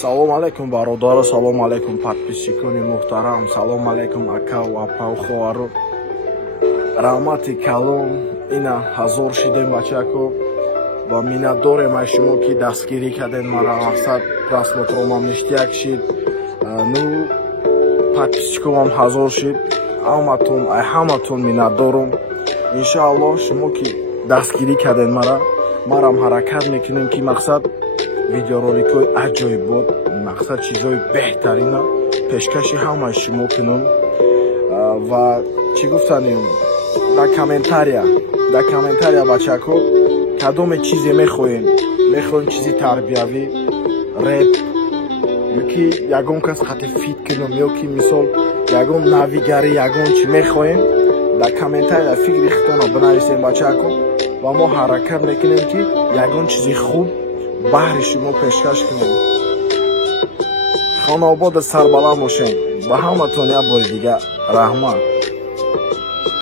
Салом алейкум бародаро, салом алейкум подписчикони муҳтарам, салом алейкум ака ва апа ва ховаро. Раҳмати калом ина ҳазор шидем бачако ва миннатдорем аз шумо ки дастгирӣ кардем мара мақсад просмотромам ништияк шид. Ну подписчикомам ҳазор шид. ҳаматон миннатдорам. Иншааллоҳ шумо ки дастгирӣ кардем марам ҳаракат мекунем ки мақсад видеороликҳои аҷоиб буд, мақсад чизҳои беҳтарина пешкаши ҳамаи шумо кунам. Ва чӣ гуфтанем, дар комментария бачако кадоме чизе мехоҳем чизи тарбиявӣ, реп ёки ягон кас хати фит кунам ёки мисол ягон навигарӣ ягон чи мехоҳем, дар комментария фикри худтона бинависем бачако ва мо ҳаракат мекунем ки ягон чизи хуб баҳри шумо пешкаш кунем. Хонободи сарбаланд бошем. Ба ҳаматон як бори дигар раҳмат.